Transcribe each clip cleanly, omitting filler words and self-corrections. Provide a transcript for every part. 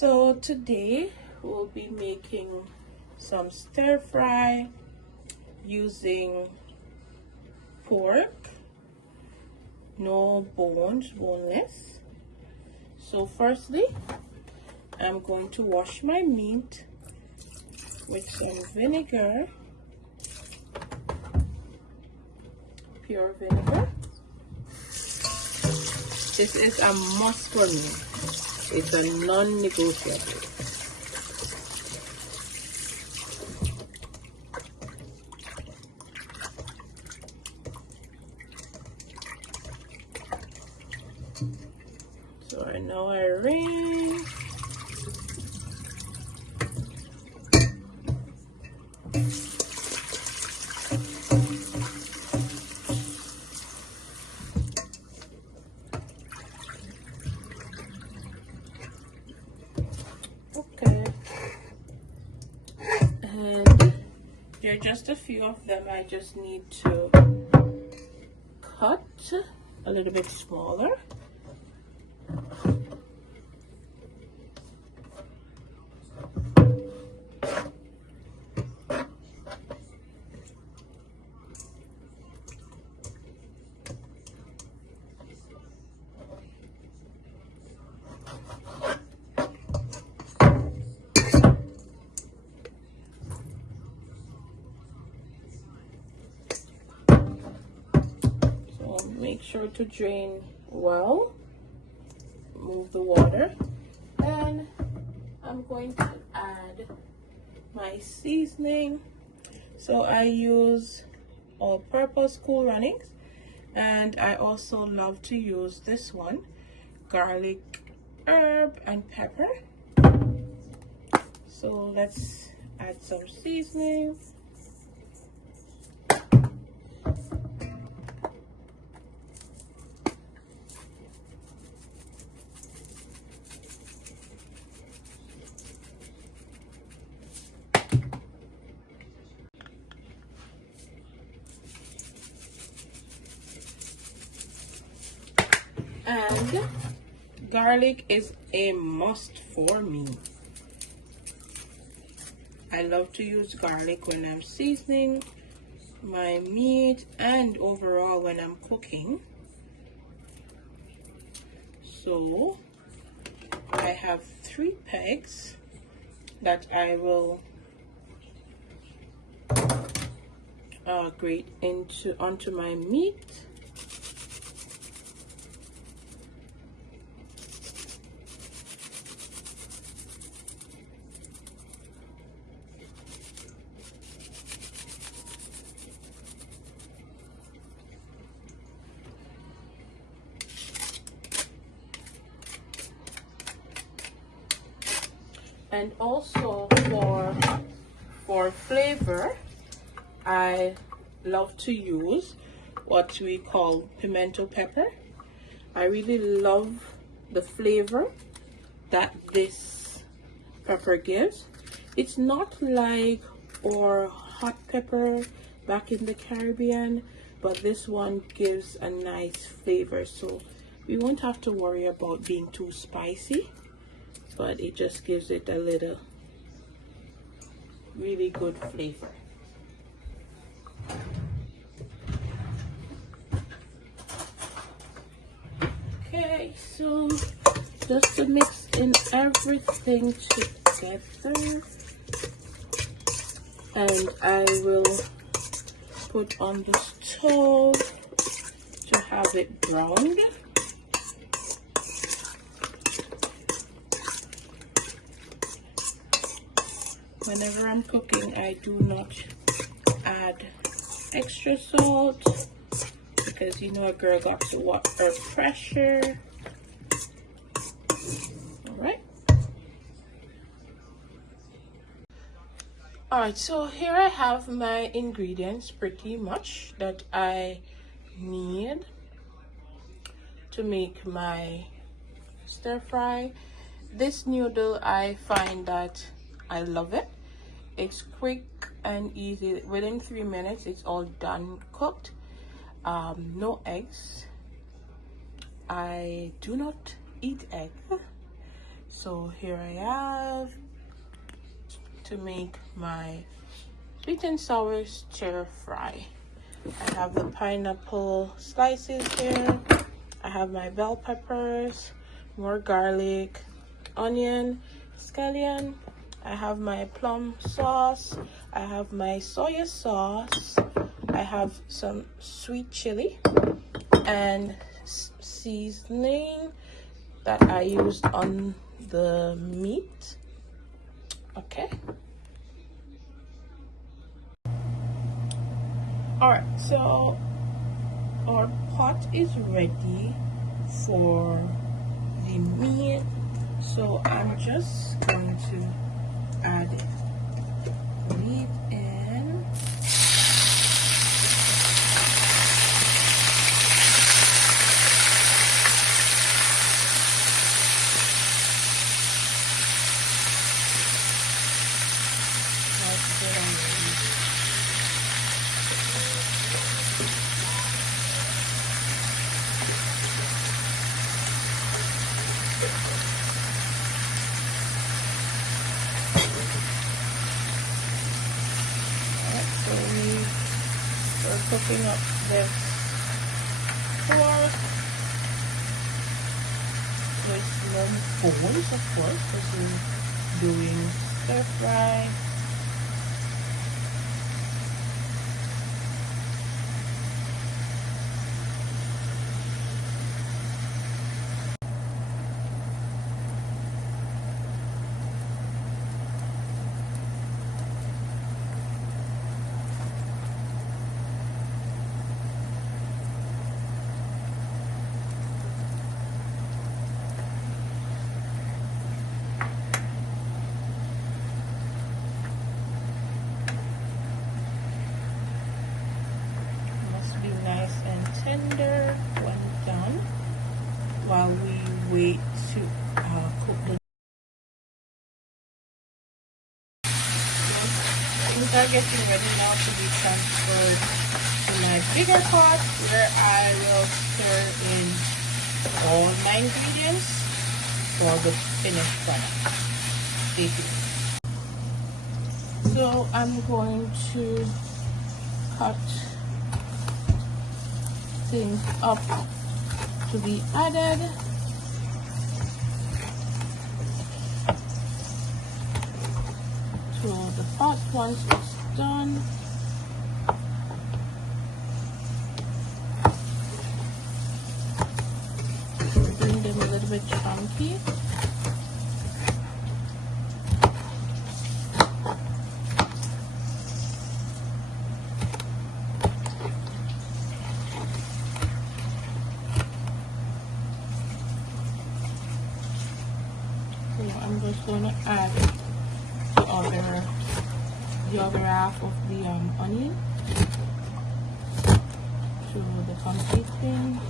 So today we'll be making some stir fry using pork, no bones, boneless. So firstly, I'm going to wash my meat with some vinegar, pure vinegar. This is a must for me. It's a non-negotiable. So I know I rinse. Okay. And there are just a few of them I just need to cut a little bit smaller. Make sure to drain well, remove the water, and I'm going to add my seasoning. So I use all-purpose Cool Runnings, and I also love to use this one, garlic, herb, and pepper. So let's add some seasoning. And garlic is a must for me. I love to use garlic when I'm seasoning my meat and overall when I'm cooking. So I have 3 pegs that I will grate onto my meat. And also for flavor, I love to use what we call pimento pepper. I really love the flavor that this pepper gives. It's not like our hot pepper back in the Caribbean, but this one gives a nice flavor, so we won't have to worry about being too spicy, but it just gives it a little really good flavor. Okay, so just to mix in everything together, and I will put on the stove to have it browned. Whenever I'm cooking, I do not add extra salt because you know a girl got to watch her pressure. Alright, so here I have my ingredients pretty much that I need to make my stir fry. This noodle, I find that I love it. It's quick and easy. Within 3 minutes it's all done cooked. No eggs. I do not eat eggs, So here I have to make my sweet and sour stir fry. I have the pineapple slices here. I have my bell peppers, more garlic, onion, scallion. I have my plum sauce. I have my soy sauce. I have some sweet chili and seasoning that I used on the meat. Okay. Alright, so our pot is ready for the meat. So I'm just going to add meat in. That's good already. We're cooking up this pork with no bones, of course, because we're doing stir fry. Nice and tender when done, while we wait to cook the things are getting ready now to be transferred to my bigger pot, where I will stir in all my ingredients for the finished product. Stay tuned. So I'm going to cut things up to be added. To the pot once it's done. Bring them a little bit chunky. I'm just going to add the other half of the onion to the complete thing.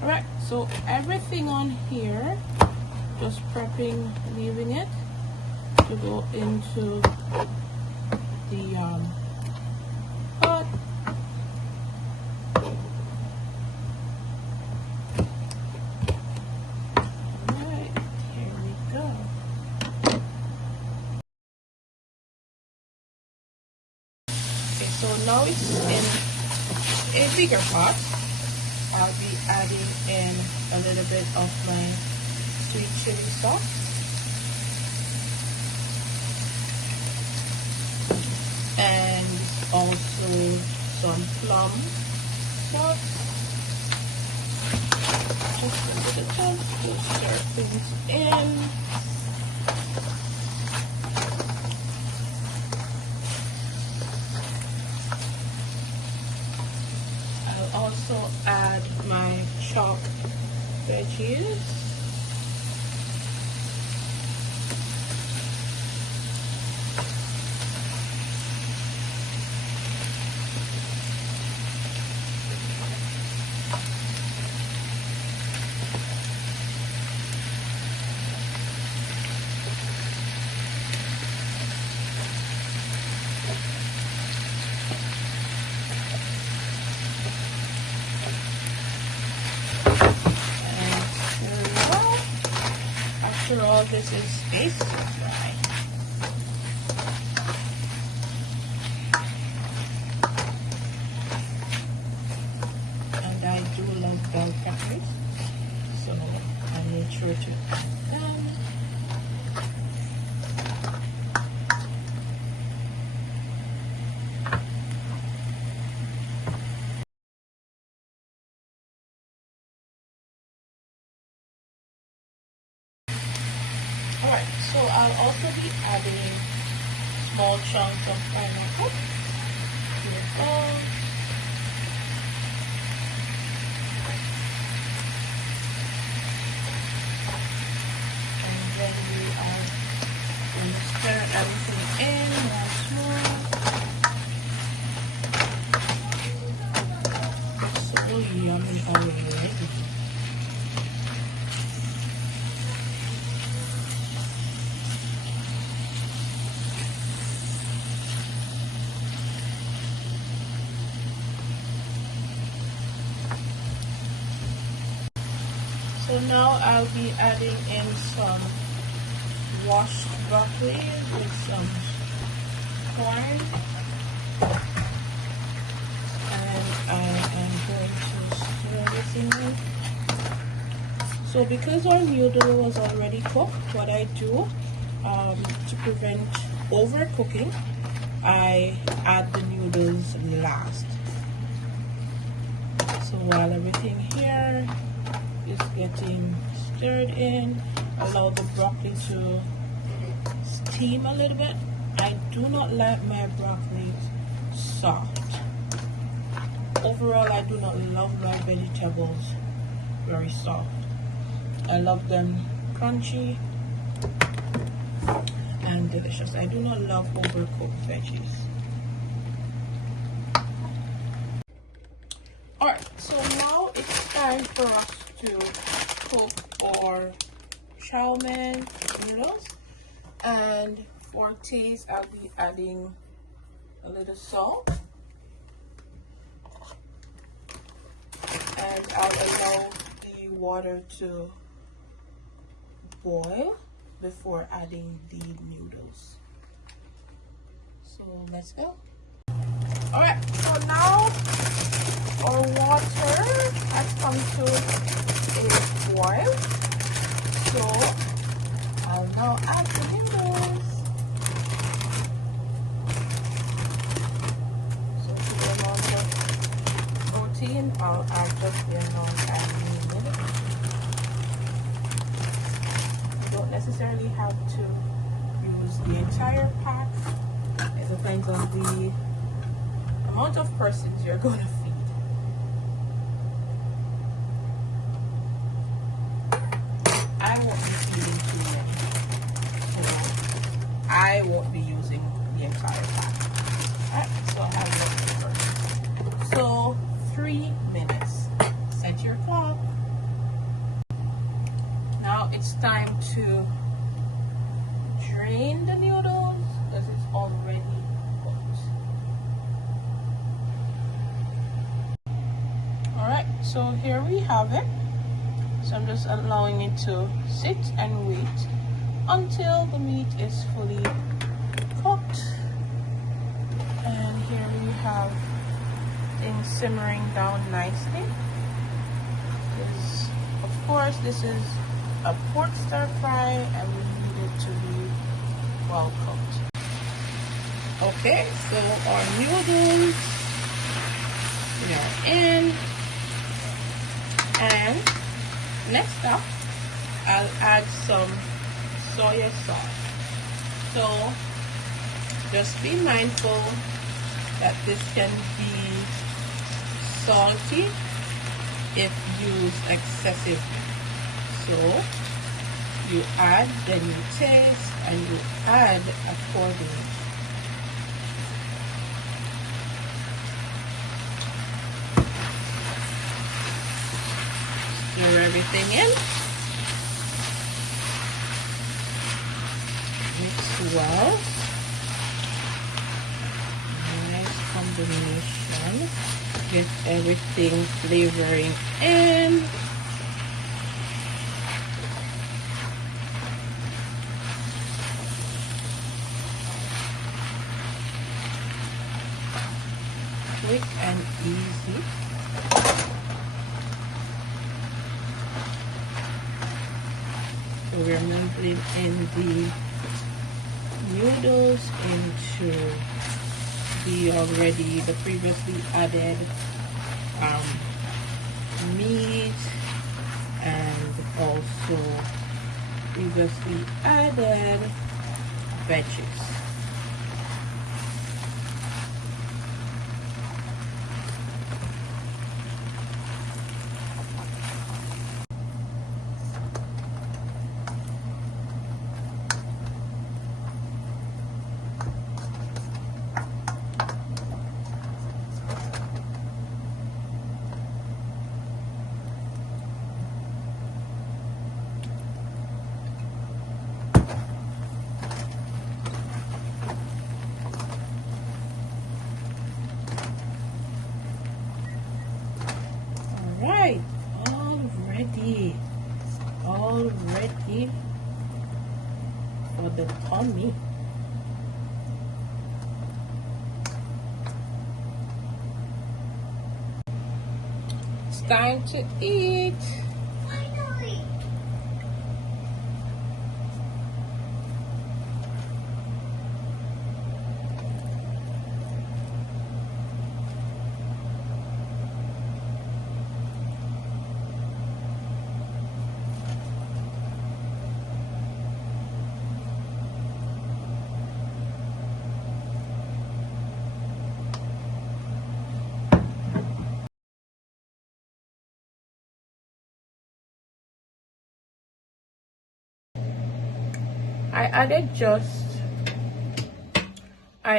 Alright, so everything on here, just prepping, leaving it to go into the pot. Alright, here we go. Okay, so now it's in a bigger pot. I'll be adding in a little bit of my sweet chili sauce. And also some plum sauce. Just a little bit to stir things in. I'll also add my chopped veggies. After all, this is a stir fry. And I do love bell peppers, so I made sure to add them. Alright, so I'll also be adding small chunks of pineapple. Here we go. And then we are going to stir everything in once more. It's so yummy already. So now I'll be adding in some washed broccoli with some corn, and I am going to stir everything in. So because our noodle was already cooked, what I do to prevent overcooking, I add the noodles last. So while everything here is getting stirred in, allow the broccoli to steam a little bit. I do not like my broccoli soft. Overall, I do not love my vegetables very soft. I love them crunchy and delicious. I do not love overcooked veggies. Alright, so now it's time for us to cook our chow mein noodles, and for taste I'll be adding a little salt, and I'll allow the water to boil before adding the noodles. So let's go. Alright, so now our water has come to a boil. So I'll now add the noodles. So to the amount of protein, I'll add just the amount I need. You don't necessarily have to use the entire pack. It depends on the amount of persons you're going to feed. I won't be feeding too many, so I won't be using the entire pack. Alright, so I have one first. So 3 minutes. Set your clock. Now it's time to drain the noodles because it's already cooked. Alright, so here we have it. So I'm just allowing it to sit and wait until the meat is fully cooked. And here we have things simmering down nicely. Because, of course, this is a pork stir fry and we need it to be well cooked. Okay, so our noodles are in, and next up I'll add some soy sauce. So just be mindful that this can be salty if used excessively. So you add, then you taste, and you add accordingly. Stir everything in. Mix well. Nice combination. Get everything flavoring in. So we're moving in the noodles into the previously added meat and also previously added veggies. Right, all ready for the tummy. It's time to eat. Finally. I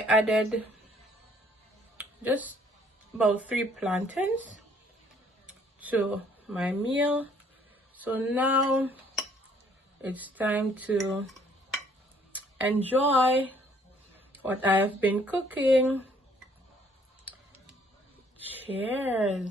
added just about 3 plantains to my meal. So now it's time to enjoy what I have been cooking. Cheers.